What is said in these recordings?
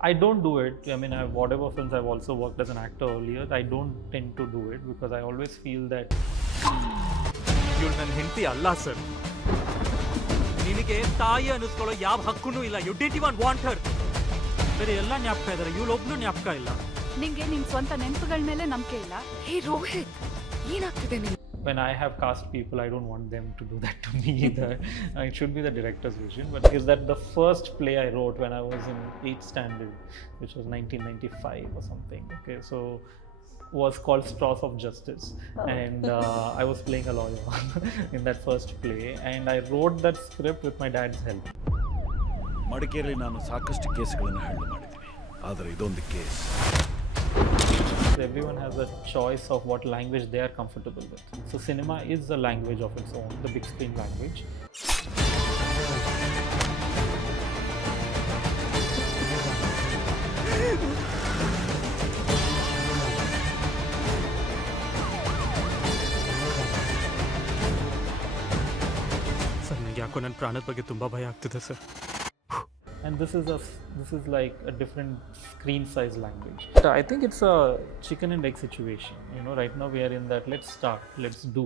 I don't do it. I mean, whatever films I've also worked as an actor earlier, I don't tend to do it because I always feel that ಇವಳು ನನ್ನ ಹೆಂಡತಿ ಅಲ್ಲ sir. ನಿನಗೆ ತಾಯಿ ಅನ್ನಿಸ್ಕೊಳ್ಳೋ ಯಾವ ಹಕ್ಕೂ ಇಲ್ಲ. You didn't even want her. ಬೇರೆ ಎಲ್ಲ ಜ್ಞಾಪಕ ಇದ್ದಾರೆ, ಇವಳೊಬ್ಳು ಜ್ಞಾಪಕ ಇಲ್ಲ. ನಿಂಗೆ ನಿನ್ ಸ್ವಂತ ನೆನಪುಗಳ ಮೇಲೆ ನಂಬಿಕೆ ಇಲ್ಲ. ಹೇ ರೋಹಿತ್, ಏನಾಗ್ತಿದೆ ನಿಂಗೆ? when I have cast people, I don't want them to do that to me either. It should be the director's vision. But is that the first play I wrote when I was in 8th standard, which was 1995 or something. Okay, so was called Straws of Justice, and I was playing a lawyer in that first play, and I wrote that script with my dad's help. ಮಡಿಕೇರಿಯಲ್ಲಿ ನಾನು ಸಾಕಷ್ಟು ಕೇಸ್ಗಳನ್ನು handle ಮಾಡಿದ್ದೀನಿ, ಆದರೆ ಇದೊಂದು case. Everyone has a choice of what language they are comfortable with. So cinema is a language of its own, the big screen language. Sir, ನನಗೆ ಯಾಕೋ ನನ್ನ ಪ್ರಾಣದ ಬಗ್ಗೆ ತುಂಬ ಭಯ ಆಗ್ತಿದೆ sir. And this is like a different screen size language. I think it's a chicken and egg situation. You know, right now we are in that let's start, let's do.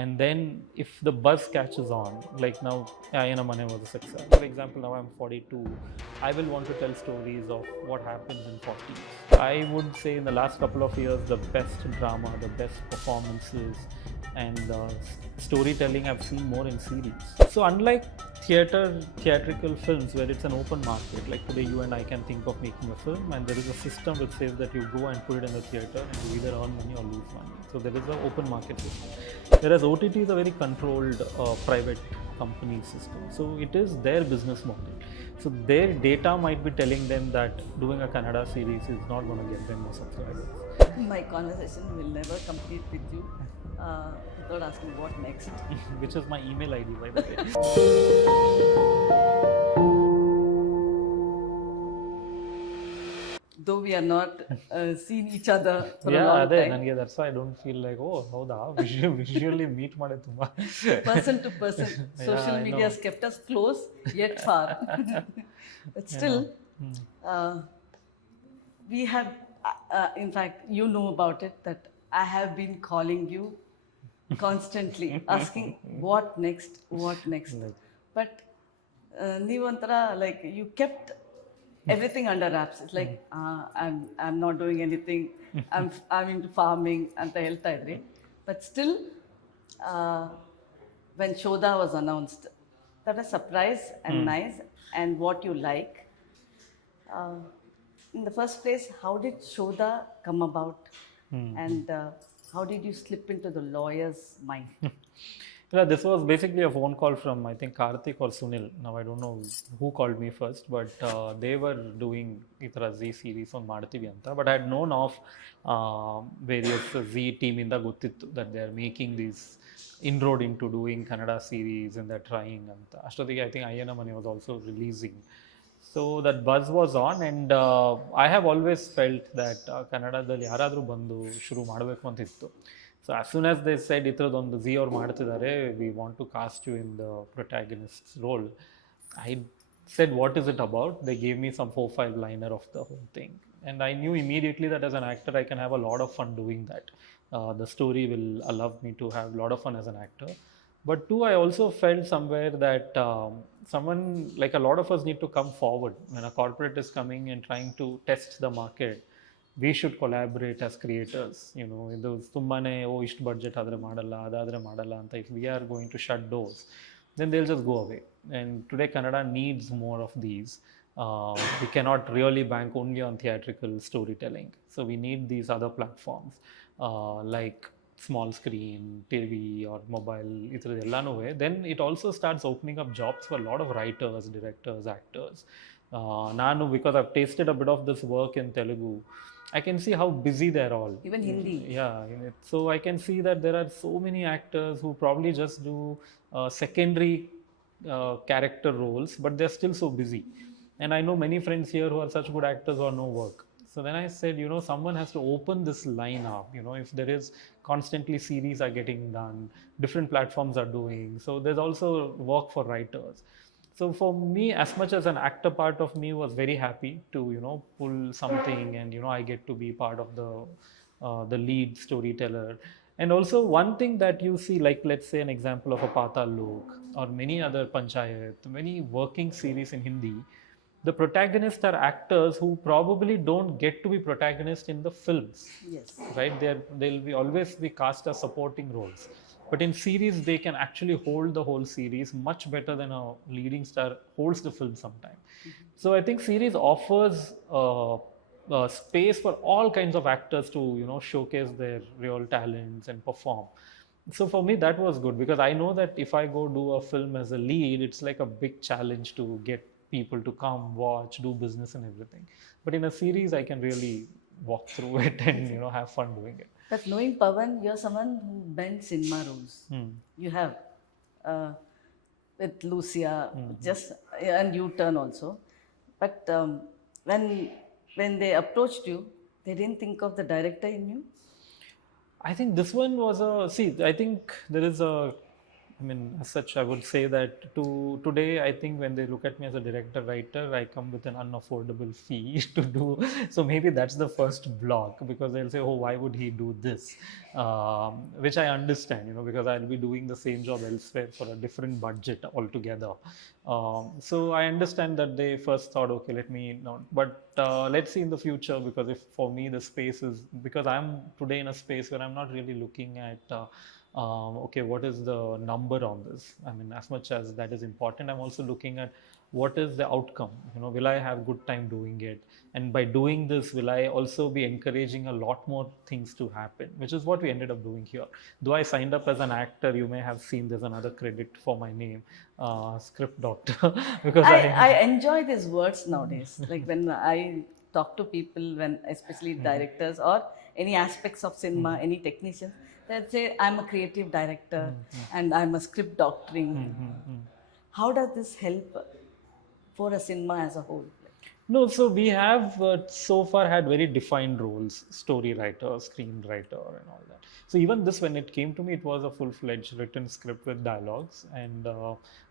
And then if the buzz catches on, like now Dinamani was a success. For example, now I'm 42. I will want to tell stories of what happens in 40s. I would say in the last couple of years, the best drama, the best performances, and storytelling I've seen more in series. So unlike theatrical films where it's an open market, like today you and I can think of making a film and there is a system which says that you go and put it in the theater and you either earn money or lose money. So there is an open market system. Whereas OTT is a very controlled private company system. So it is their business model. So their data might be telling them that doing a Kannada series is not going to get them more subscribers. My conversation will never complete with you without asking what next. Which is my email ID, by the way. Though we are not seen each other for a Yeah, long time. that's why I don't feel like, oh, howda, visually meet made tumba. Person to person. Social I media has know. kept us close yet far. But still, we have, in fact, you know about it, that I have been calling you constantly, asking what next. But Nivantara, like, you kept everything under wraps. It's like I'm not doing anything. I'm into farming anta helta idri. But still, when Shodha was announced, that was surprise and nice, and what you like. In the first place, how did Shodha come about, and how did you slip into the lawyer's mind? Yeah, this was basically a phone call from, I think, Karthik or Sunil. Now, I don't know who called me first, but they were doing Itra Z series on Madativi anta. But I had known of various Z team in the Guttittu that they are making these inroad into doing Kannada series and they're trying. Ashtothiಗೆ I think Dinamani was also releasing. So that buzz was on, and I have always felt that ಕನ್ನಡದಲ್ಲಿ ಯಾರಾದರೂ ಬಂದು ಶುರು ಮಾಡಬೇಕು ಅಂತ ಇತ್ತು. So as soon as they said ಇತರದೊಂದು Z ಅವ್ರು ಮಾಡ್ತಿದ್ದಾರೆ, we want to cast you in the protagonist's role, I said what is it about? They gave me some 4-5 liner of the whole thing, and I knew immediately that as an actor I can have a lot of fun doing that. The story will allow me to have a lot of fun as an actor. But two, I also felt somewhere that someone, like a lot of us need to come forward. When a corporate is coming and trying to test the market, we should collaborate as creators. You know, ಇದು ತುಂಬಾನೇ ಇಷ್ಟು budget ಆದರೆ ಮಾಡಲ್ಲ, ಅದಾದರೆ ಮಾಡಲ್ಲ ಅಂತ. If we are going to shut doors, then they'll just go away. And today Kannada needs more of these. We cannot really bank only on theatrical storytelling. So we need these other platforms like small screen, TV or mobile, then it also starts opening up jobs for a lot of writers, directors, actors. Nanu, because I've tasted a bit of this work in Telugu, I can see how busy they're all. Even Hindi. Yeah, so I can see that there are so many actors who probably just do secondary character roles, but they're still so busy. And I know many friends here who are such good actors who have no work. So then I said, someone has to open this line up. If there is constantly series are getting done, different platforms are doing. So there's also work for writers. So for me, as much as an actor part of me was very happy to, pull something and, I get to be part of the lead storyteller. And also one thing that you see, like let's say an example of a Patal Lok or many other Panchayat, many working series in Hindi, the protagonists are actors who probably don't get to be protagonists in the films. Yes. Right? They'll be always be cast as supporting roles. But in series, they can actually hold the whole series much better than a leading star holds the film sometimes. So I think series offers space for all kinds of actors to showcase their real talents and perform. So for me that was good, because I know that if I go do a film as a lead, it's like a big challenge to get people to come watch, do business and everything. But in a series I can really walk through it and have fun doing it. But knowing Pawan, you're someone who bends cinema rules. You have with Lucia, just and U-turn also. But when they approached you, they didn't think of the director in you. I think this one was I think there is as such, I would say that today, I think when they look at me as a director, writer, I come with an unaffordable fee to do. So maybe that's the first block, because they'll say, oh, why would he do this? Which I understand, because I'll be doing the same job elsewhere for a different budget altogether. So I understand that they first thought, okay, let me not, but let's see in the future, because if for me the space is, because I'm today in a space where I'm not really looking at okay, what is the number on this? As much as that is important, I'm also looking at what is the outcome. Will I have good time doing it? And by doing this, will I also be encouraging a lot more things to happen, which is what we ended up doing here. Though I signed up as an actor, you may have seen there's another credit for my name, script doctor, because I enjoy these words nowadays. Like when I talk to people, especially directors or any aspects of cinema, any technicians, they'll say, I'm a creative director and I'm a script doctoring. How does this help for a cinema as a whole? No, so we have so far had very defined roles: story writer, screenwriter, and all that. So even this, when it came to me, it was a full-fledged written script with dialogues. And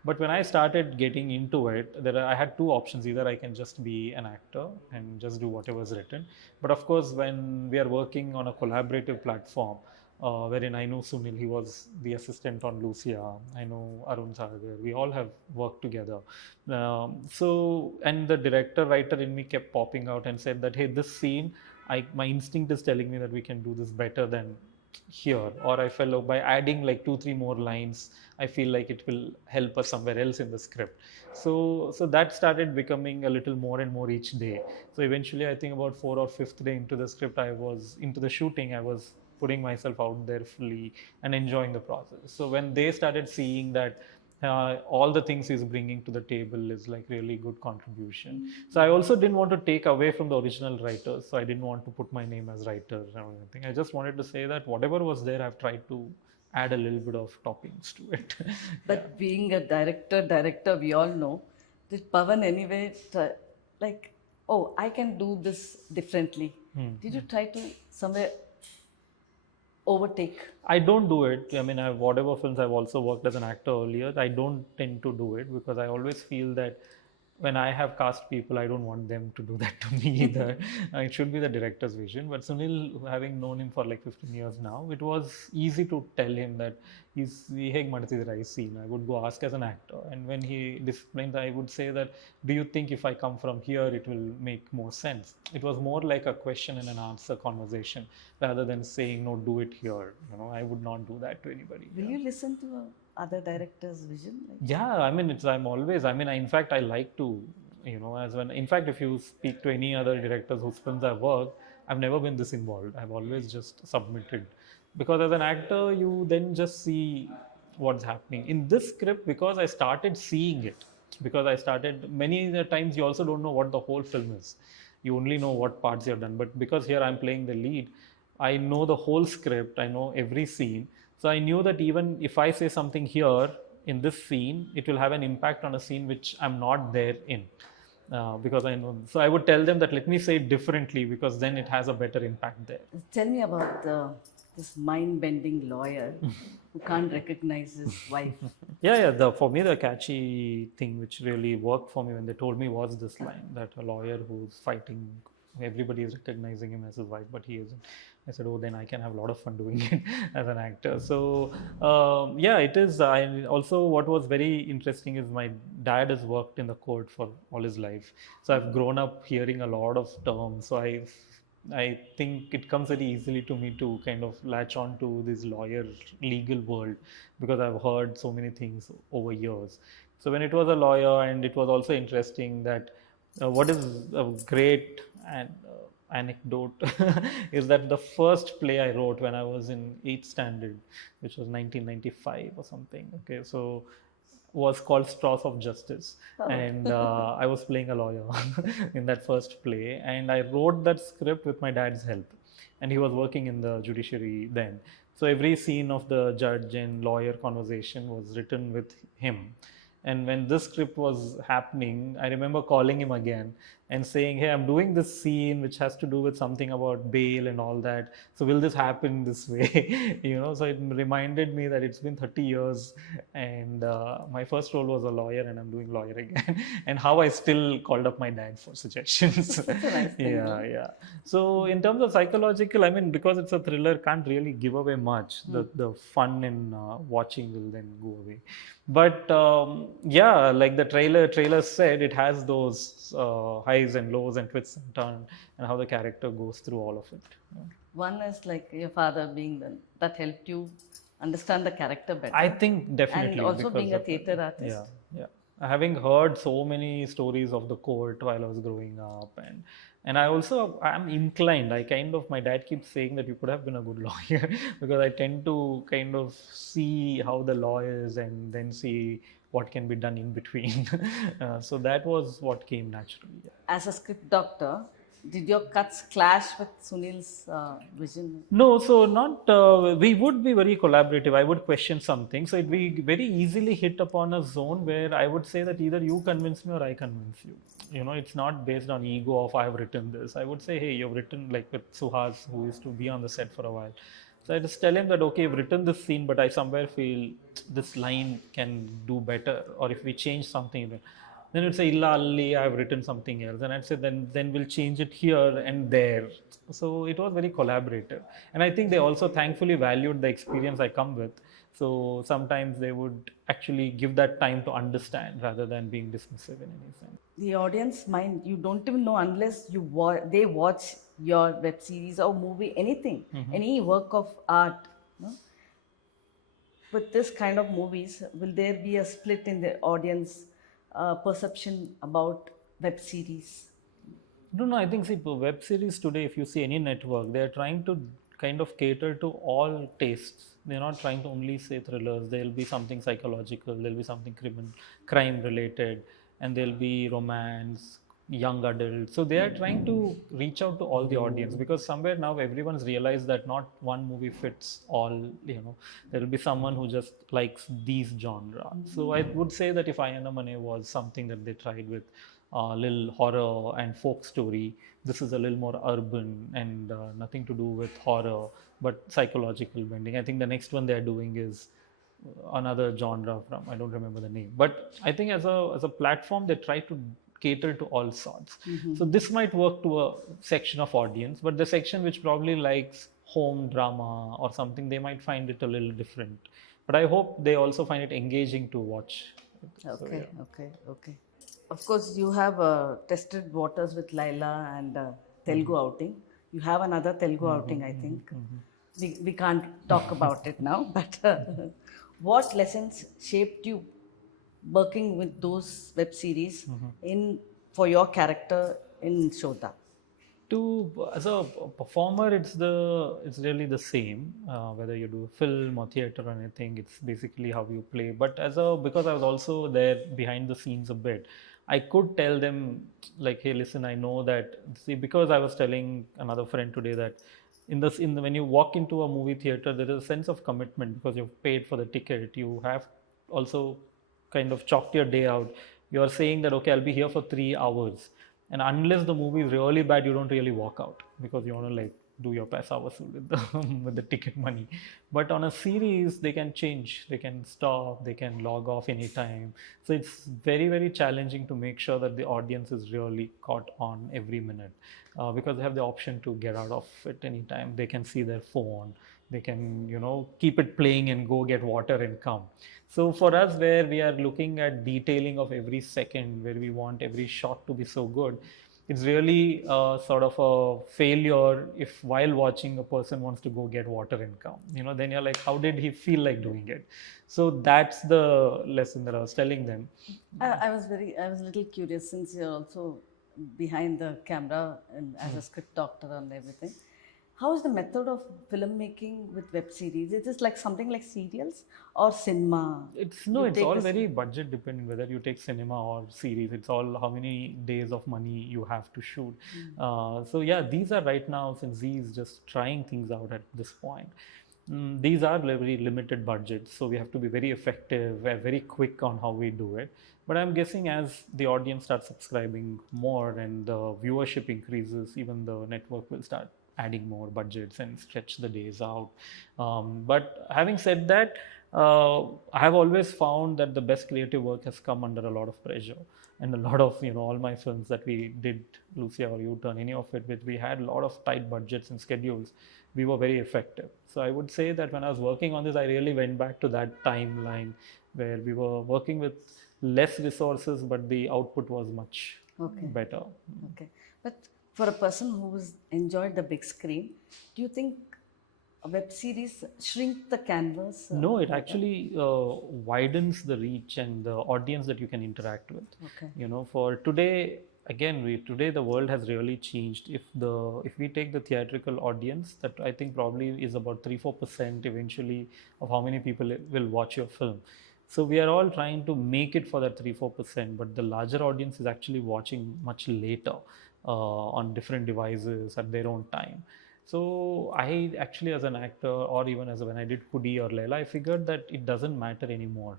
but when I started getting into it, I had two options: either I can just be an actor and just do whatever is written. But of course, when we are working on a collaborative platform, wherein I know Sunil, he was the assistant on Lucia. I know Arun Sagar. We all have worked together. And the director, writer in me kept popping out and said that, hey, this scene, my instinct is telling me that we can do this better than here. Or I felt like by adding like 2-3 more lines, I feel like it will help us somewhere else in the script. So that started becoming a little more and more each day. So eventually, I think about 4th or 5th day into the script, into the shooting, I was putting myself out there fully and enjoying the process. So when they started seeing that all the things he's bringing to the table is like really good contribution. So I also didn't want to take away from the original writers. So I didn't want to put my name as writer or anything. I just wanted to say that whatever was there, I've tried to add a little bit of toppings to it. But being a director, we all know, did Pawan anyway like, oh, I can do this differently? Did you try to somewhere overtake? I don't do it. Whatever films I've also worked as an actor earlier, I don't tend to do it, because I always feel that when I have cast people, I don't want them to do that to me either. It should be the director's vision. But Sunil, having known him for like 15 years now, it was easy to tell him that he's ಹೇಗೆ ಮಾಡ್ತಿದ್ದೀರಾ ಈ scene. I would go ask as an actor, and when he explained, I would say that, do you think if I come from here, it will make more sense? It was more like a question and an answer conversation rather than saying, no, do it here. I would not do that to anybody. Will you listen to other directors' vision? Yeah, I'm always, in fact, I like to, in fact, if you speak to any other directors whose films I've worked, I've never been this involved. I've always just submitted. Because as an actor, you then just see what's happening. In this script, because I started seeing it, many times you also don't know what the whole film is. You only know what parts you've done. But because here I'm playing the lead, I know the whole script, I know every scene. So I knew that even if I say something here in this scene, it will have an impact on a scene which I'm not there in. because I know. So I would tell them that let me say it differently because then it has a better impact there. Tell me about this mind-bending lawyer who can't recognize his wife. Yeah. For me, the catchy thing which really worked for me when they told me was this line that a lawyer who's fighting, everybody is recognizing him as his wife, but he isn't. I said, oh, then I can have a lot of fun doing it as an actor. So, yeah, it is. I also, what was very interesting is my dad has worked in the court for all his life. So I've grown up hearing a lot of terms. So I think it comes very easily to me to kind of latch on to this lawyer legal world because I've heard so many things over years. So when it was a lawyer, and it was also interesting that what is a great anecdote is that the first play I wrote when I was in 8th standard, which was 1995 or something. Okay, so was called Straws of Justice, and I was playing a lawyer in that first play, and I wrote that script with my dad's help, and he was working in the judiciary then. So every scene of the judge and lawyer conversation was written with him. And when this script was happening, I remember calling him again and saying, hey, I'm doing this scene which has to do with something about bail and all that. So will this happen this way? So it reminded me that it's been 30 years and my first role was a lawyer and I'm doing lawyer again. And how I still called up my dad for suggestions. That's a nice thing. Yeah. So in terms of psychological, I mean, because it's a thriller, can't really give away much. The fun in watching will then go away. But yeah, like the trailer said, it has those highs and lows and twists and turns, and how the character goes through all of it. One is like your father being that helped you understand the character better. I think definitely. And also because being a of theatre artist. Yeah. Having heard so many stories of the court while I was growing up, and I'm inclined. My dad keeps saying that you could have been a good lawyer because I tend to kind of see how the law is and then see what can be done in between. So that was what came naturally. Yeah. As a script doctor, did your cuts clash with Sunil's vision? No, so not. We would be very collaborative. I would question something. So we very easily hit upon a zone where I would say that either you convince me or I convince you. It's not based on ego of I have written this. I would say, hey, you've written, like with Suhas, who used to be on the set for a while. So I just tell him that, okay, you've written this scene, but I somewhere feel this line can do better. Or if we change something, then you'd say, illa alli, I have written something else. And I'd say, then we'll change it here and there. So it was very collaborative. And I think they also thankfully valued the experience I come with. So sometimes they would actually give that time to understand rather than being dismissive in any sense. The audience mind, you don't even know unless they watch your web series or movie, anything, any work of art. No? With this kind of movies, will there be a split in the audience perception about web series? No, I think web series today, if you see any network, they are trying to kind of cater to all tastes. They're not trying to only say thrillers. There'll be something psychological, there'll be something crime related, and there'll be romance, young adult. So they are trying to reach out to all the audience because somewhere now everyone's realized that not one movie fits all. There will be someone who just likes these genre. So I would say that if Ayanamane was something that they tried with a little horror and folk story, this is a little more urban and nothing to do with horror but psychological bending. I think the next one they are doing is another genre from, I don't remember the name, but I think as a platform they try to cater to all sorts. So this might work to a section of audience, but the section which probably likes home drama or something, they might find it a little different. But I hope they also find it engaging to watch. Okay. Of course, you have tested waters with Laila and Telugu outing. You have another Telugu outing, I think. We can't talk about it now, but what lessons shaped you working with those web series for your character in Shodha? As a performer, it's really the same. Whether you do film or theater or anything, it's basically how you play. But because I was also there behind the scenes a bit, I could tell them like, hey, listen, I know that. See, because I was telling another friend today that when you walk into a movie theater, there is a sense of commitment because you've paid for the ticket. You have also kind of chalked your day out you're saying that, okay, I'll be here for 3 hours. And unless the movie is really bad, you don't really walk out because you want to like do your paisa vasool with the with the ticket money. But on a series, they can change, they can stop, they can log off anytime. So it's very, very challenging to make sure that the audience is really caught on every minute, because they have the option to get out of it anytime. They can see their phone, they can, you know, keep it playing and go get water and come. So for us, where we are looking at detailing of every second, where we want every shot to be so good, it's really sort of a failure if while watching a person wants to go get water and come. You know, then you're like, how did he feel like doing it? So that's the lesson that I was telling them. I was a little curious, since you're also behind the camera and as a script doctor and everything. How is the method of filmmaking with web series? Is it like something like serials or cinema? It's You take all the- very budget dependent, whether you take cinema or series. It's all how many days of money you have to shoot. So yeah, these are right now, since these just trying things out at this point. These are very limited budgets, so we have to be very effective, very quick on how we do it. But I'm guessing as the audience starts subscribing more and the viewership increases, even the network will start adding more budgets and stretch the days out. But having said that, I have always found that the best creative work has come under a lot of pressure. And a lot of, you know, all my films that we did, Lucia or U-Turn, any of it, which we had a lot of tight budgets and schedules, we were very effective. So I would say that when I was working on this, I really went back to that timeline where we were working with less resources, but the output was much better. Okay. But for a person who's enjoyed the big screen, do you think a web series shrink the canvas? No, it actually widens the reach and the audience that you can interact with. Okay. You know, for today, again, today the world has really changed. If we take the theatrical audience, that I think probably is about 3-4% eventually of how many people will watch your film. So we are all trying to make it for that 3-4%, but the larger audience is actually watching much later on different devices at their own time. So I actually, as an actor, or even as when I did Kudi or Leila, I figured that it doesn't matter anymore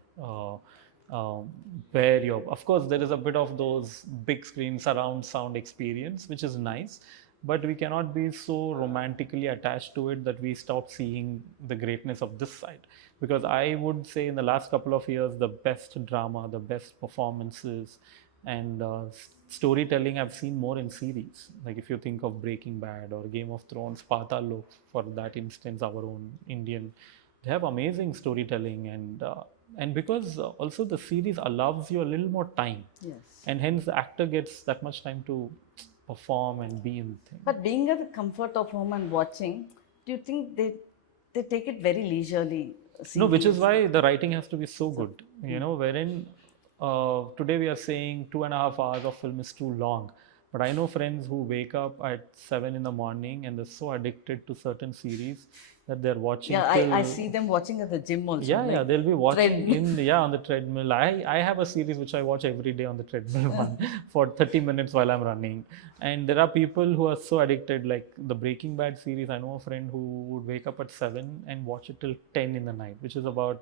where you're. Of course, there is a bit of those big screen surround sound experience, which is nice, but we cannot be so romantically attached to it that we stop seeing the greatness of this side. Because I would say in the last couple of years, the best drama, the best performances, and storytelling I've seen more in series. Like if you think of Breaking Bad or Game of Thrones, Patal Lok, for that instance, our own Indian, they have amazing storytelling, and because also the series allows you a little more time, Yes. and hence the actor gets that much time to perform and be in the thing. But being at the comfort of home and watching, do you think they take it very leisurely? No, which is why the writing has to be so good, you know, wherein today we are saying 2.5 hours of film is too long. But I know friends who wake up at 7 in the morning and they're so addicted to certain series that they're watching. Yeah, till, I see them watching at the gym also. Yeah, they'll be watching treadmill. on the treadmill. I have a series which I watch every day on the treadmill one for 30 minutes while I'm running. And there are people who are so addicted, like the Breaking Bad series. I know a friend who would wake up at 7 and watch it till 10 in the night, which is about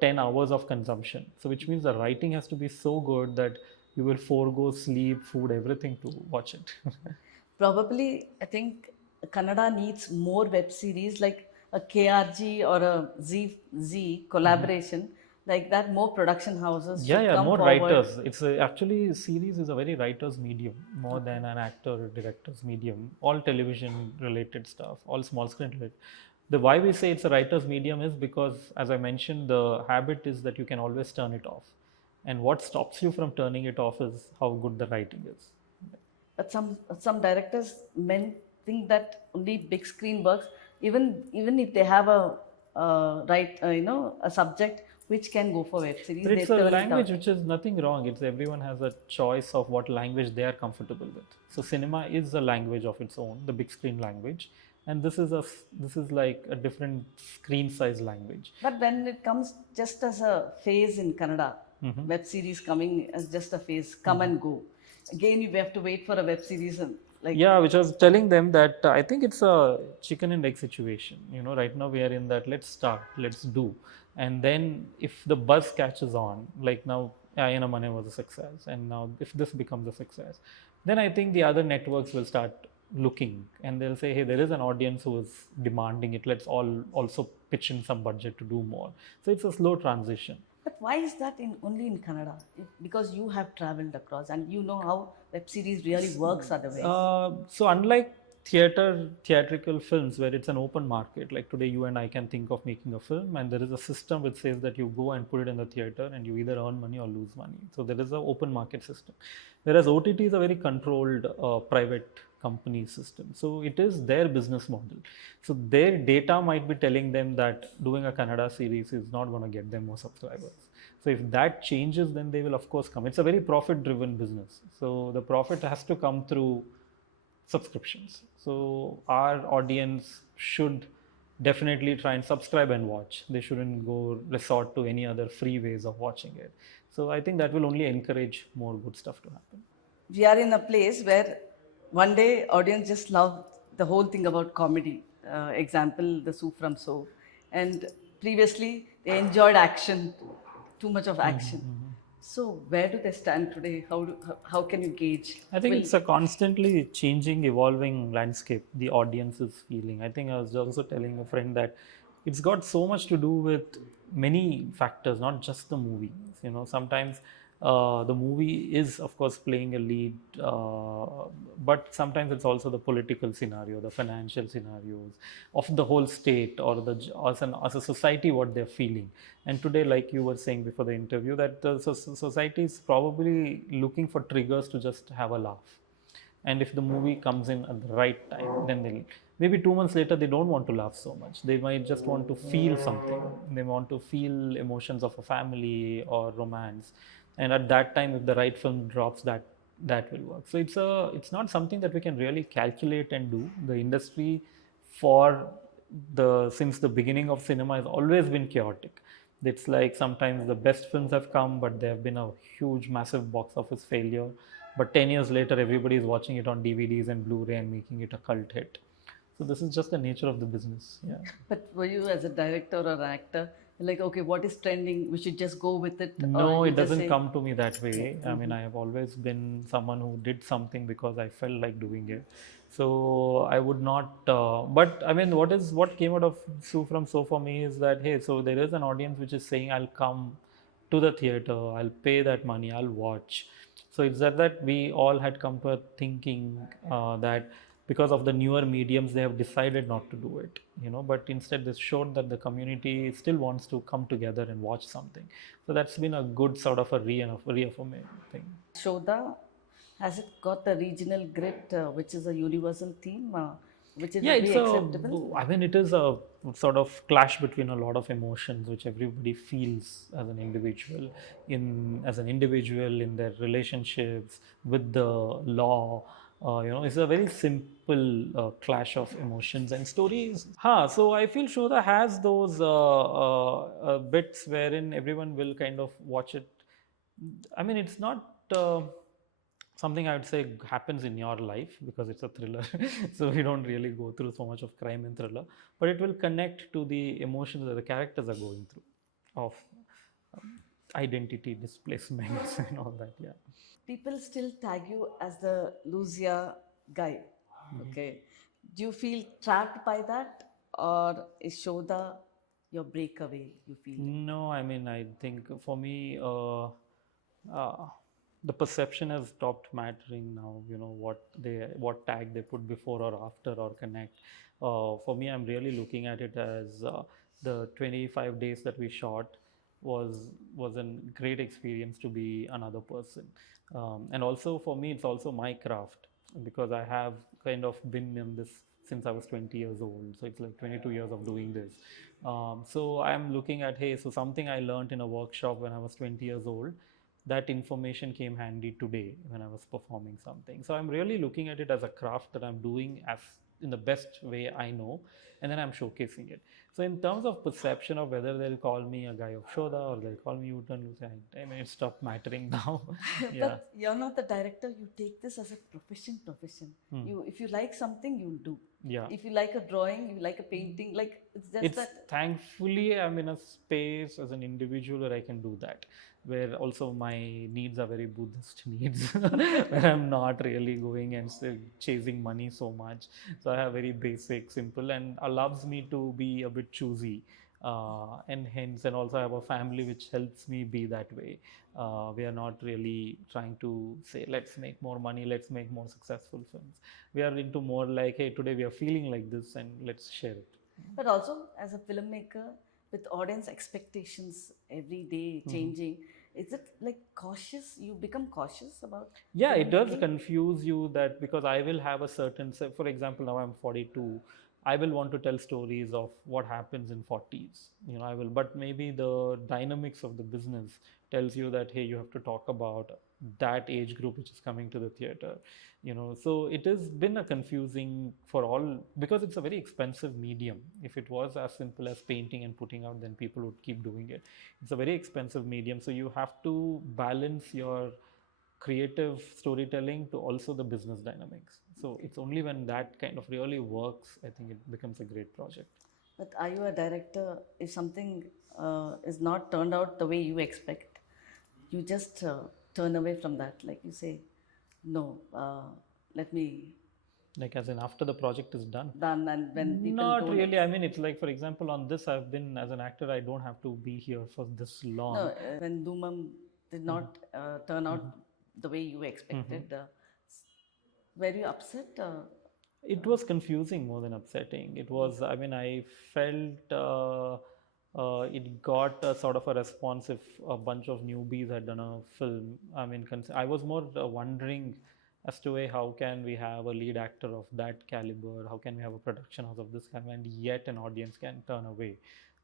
10 hours of consumption. So which means the writing has to be so good that you will forego sleep, food, everything to watch it. Probably, I think Kannada needs more web series like a KRG or a Z collaboration, like that. More production houses. should come more forward. writers. Actually series is a very writer's medium more than an actor or director's medium. All television related stuff, all small screen related. The why we say it's a writer's medium is because, as I mentioned, the habit is that you can always turn it off. And what stops you from turning it off is how good the writing is. But some directors think that only big screen works, even if they have a subject which can go for web series. But it's they a turn it language out. which is nothing wrong. It's everyone has a choice of what language they are comfortable with. So cinema is a language of its own, the big screen language, and this is like a different screen size language. But when it comes just as a phase in Kannada, web series coming as just a phase, come and go. Again, you have to wait for a web series and Yeah, which I was telling them that I think it's a chicken and egg situation. You know, right now we are in that let's start, let's do. And then if the buzz catches on, like now Ayana Mane was a success, and now if this becomes a success, then I think the other networks will start looking and they'll say, hey, there is an audience who is demanding it. Let's all also pitch in some budget to do more. So it's a slow transition. But why is that only in Kannada? Because you have traveled across and you know how web series really works otherwise. So unlike theatrical films where it's an open market, like today you and I can think of making a film and there is a system which says that you go and put it in the theater and you either earn money or lose money. So there is an open market system. Whereas OTT is a very controlled private company system. So it is their business model. So their data might be telling them that doing a Kannada series is not going to get them more subscribers. So if that changes, then they will of course come. It's a very profit driven business. So the profit has to come through subscriptions. So our audience should definitely try and subscribe and watch. They shouldn't go resort to any other free ways of watching it. So I think that will only encourage more good stuff to happen. We are in a place where one day audience just love the whole thing about comedy. Example, the soup from So. And previously they enjoyed action, too much of action. So where do they stand today? How can you gauge? I think it's a constantly changing, evolving landscape the audience is feeling. I think I was also telling a friend that it's got so much to do with many factors, not just the movie. You know, sometimes the movie is, of course, playing a lead, but sometimes it's also the political scenario, the financial scenarios of the whole state or as a society, what they're feeling. And today, like you were saying before the interview, that the society is probably looking for triggers to just have a laugh. And if the movie comes in at the right time, then they'll maybe 2 months later they don't want to laugh so much. They might just want to feel something. They want to feel emotions of a family or romance. And at that time, if the right film drops, that will work. So it's not something that we can really calculate and do. The industry since the beginning of cinema has always been chaotic. It's like sometimes the best films have come, but they have been a huge, massive box office failure. But 10 years later, everybody is watching it on DVDs and Blu-ray and making it a cult hit. So this is just the nature of the business. Yeah. But were you as a director or an actor like, okay, what is trending? We should just go with it? No, it doesn't come to me that way. I mean, I have always been someone who did something because I felt like doing it. So I would not, but I mean, what came out of Sue from So for me is that, hey, so there is an audience which is saying, I'll come to the theater, I'll pay that money, I'll watch. So it's that we all had come to a thinking that because of the newer mediums, they have decided not to do it, you know, but instead this showed that the community still wants to come together and watch something. So that's been a good sort of a reaffirming thing. Shodha, has it got the regional grit, which is a universal theme, which is it's acceptable? I mean, it is a sort of clash between a lot of emotions which everybody feels as an individual in their relationships with the law. It's a very simple clash of emotions and stories. So I feel Shodha has those bits wherein everyone will kind of watch it. I mean, it's not something I would say happens in your life because it's a thriller. So we don't really go through so much of crime and thriller, but it will connect to the emotions that the characters are going through of identity displacements and all that. Yeah. People still tag you as the Lucia guy. Okay. Do you feel trapped by that, or is Shodha your breakaway? You feel? No, I mean, I think for me, the perception has stopped mattering now. You know, what tag they put before or after or connect. For me, I'm really looking at it as the 25 days that we shot was a great experience to be another person. And also for me, it's also my craft because I have kind of been in this since I was 20 years old. So it's like 22 years of doing this. So I'm looking at, hey, so something I learned in a workshop when I was 20 years old, that information came handy today when I was performing something. So I'm really looking at it as a craft that I'm doing as in the best way I know, and then I'm showcasing it. So in terms of perception of whether they'll call me a guy of Shodha or they'll call me U-turn Lucy, I mean, it stopped mattering now. Yeah. But you're not the director. You take this as a profession. You, if you like something, you'll do. Yeah. If you like a drawing, you like a painting, like it's just It's that. thankfully I'm in a space as an individual where I can do that, where also my needs are very Buddhist needs, where I'm not really going and still chasing money so much. So I have very basic, simple, and allows me to be a bit choosy. And hence, and also I have a family which helps me be that way. We are not really trying to say, let's make more money, let's make more successful films. We are into more like, hey, today we are feeling like this and let's share it. But also, as a filmmaker, with audience expectations every day changing, is it like cautious? You become cautious about? Yeah, it does filmmaking? confuse you that because I will have a certain, say, for example, now I'm 42, I will want to tell stories of what happens in 40s. You know, I will, but maybe the dynamics of the business tells you that, hey, you have to talk about that age group which is coming to the theater. You know, so it has been a confusing for all because it's a very expensive medium. If it was as simple as painting and putting out, then people would keep doing it. It's a very expensive medium, so you have to balance your creative storytelling to also the business dynamics. So it's only when that kind of really works, I think it becomes a great project. But are you a director? If something is not turned out the way you expect, you just turn away from that. Like you say, no, let me Like as in after the project is done. done. And when people Not don't, really. I mean, it's like, for example, on this, I've been as an actor, I don't have to be here for this long. no, when Doomam did not turn out the way you expected, were you upset? It was confusing more than upsetting. It was, I mean, I felt it got a sort of a response if a bunch of newbies had done a film. I mean, I was more wondering as to how can we have a lead actor of that caliber, how can we have a production house of this caliber, and yet an audience can turn away.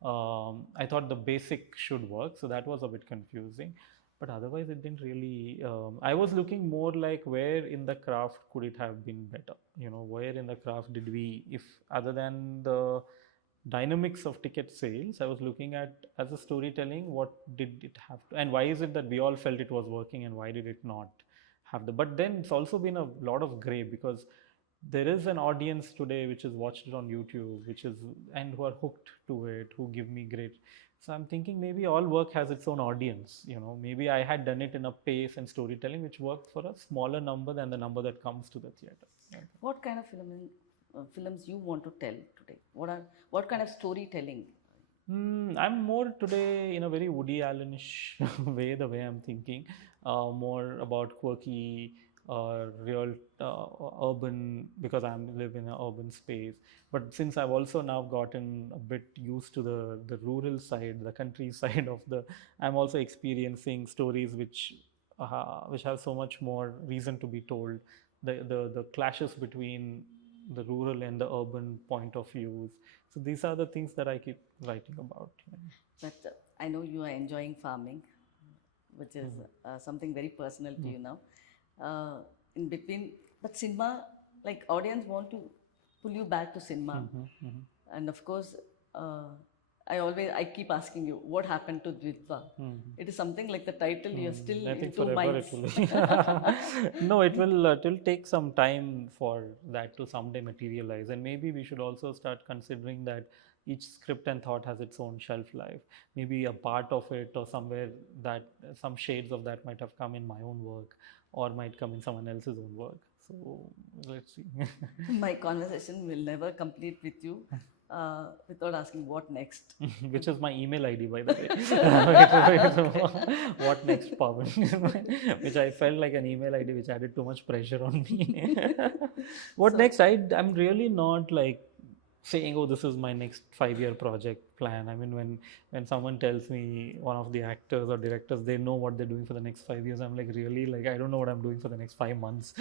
I thought the basic should work, so that was a bit confusing. But otherwise, it didn't really. I was looking more like where in the craft could it have been better? You know, where in the craft did we, if other than the dynamics of ticket sales, I was looking at as a storytelling, what did it have to, and why is it that we all felt it was working, and why did it not have the? But then it's also been a lot of gray because there is an audience today which has watched it on YouTube, which is and who are hooked to it, who give me great. So I'm thinking maybe all work has its own audience. You know, maybe I had done it in a pace and storytelling which worked for a smaller number than the number that comes to the theater. Yeah. What kind of films you want to tell today? What kind of storytelling? I'm more today in a very Woody Allenish way, the way I'm thinking, more about quirky, real urban, because I live in an urban space. But since I've also now gotten a bit used to the rural side, the countryside of I'm also experiencing stories which have so much more reason to be told. The clashes between the rural and the urban point of views. So these are the things that I keep writing about. But I know you are enjoying farming, which is something very personal to you now. In between, but cinema, like audience want to pull you back to cinema, and of course, I keep asking you, what happened to Dvitva? It is something like the title. You're still I in think two forever minds. it will. No, it will take some time for that to someday materialize, and maybe we should also start considering that each script and thought has its own shelf life. Maybe a part of it or somewhere that some shades of that might have come in my own work or might come in someone else's own work. So let's see. My conversation will never complete with you without asking what next. Which is my email ID, by the way. What next, Pawan? Which I felt like an email ID which added too much pressure on me. What next? I'm really not like saying, oh, this is my next 5-year project plan. I mean, when someone tells me, one of the actors or directors, they know what they're doing for the next 5 years, I'm like, really? Like, I don't know what I'm doing for the next 5 months,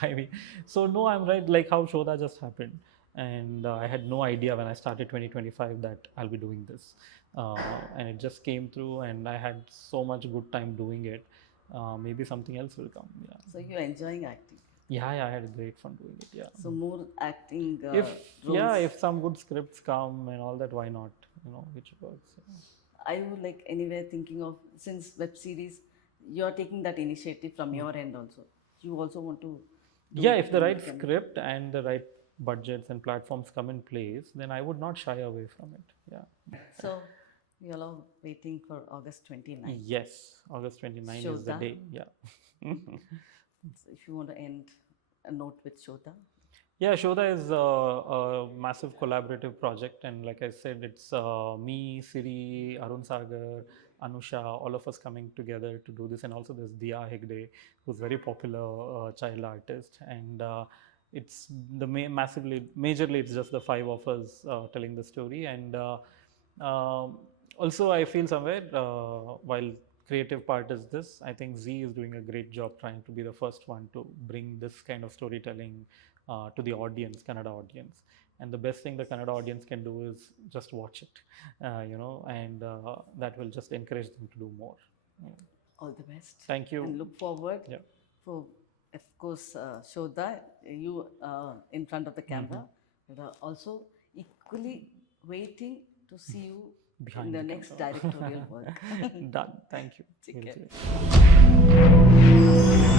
5 years. So no, I'm right, like how Shodha just happened. And I had no idea when I started 2025 that I'll be doing this. And it just came through and I had so much good time doing it. Maybe something else will come. Yeah. So you're enjoying acting. Yeah, I had great fun doing it. Yeah. So more acting If roles. if some good scripts come and all that, why not? Which works. Yeah. Are you like anywhere thinking of, since web series, you're taking that initiative from your end also? You also want to do Yeah, if the right can- script and the right budgets and platforms come in place, then I would not shy away from it. Yeah. So you're all waiting for August 29th. Yes, August 29 is the Shodha. day. Yeah. So if you want to end a note with Shodha. Yeah, Shodha is a massive collaborative project, and like I said, it's me, Siri, Arun Sagar, Anusha, all of us coming together to do this, and also there's Diya Hegde, who's very popular child artist, and it's the majorly it's just the five of us telling the story, and also I feel somewhere while creative part is this, I think Z is doing a great job trying to be the first one to bring this kind of storytelling to the audience, Kannada audience. And the best thing the Kannada audience can do is just watch it, and that will just encourage them to do more. All the best. Thank you. And look forward Yeah. for, of course, Shodha, you in front of the camera, but also equally waiting to see you Behind in the the next directorial work. Done. Thank you. Take care. We'll see you.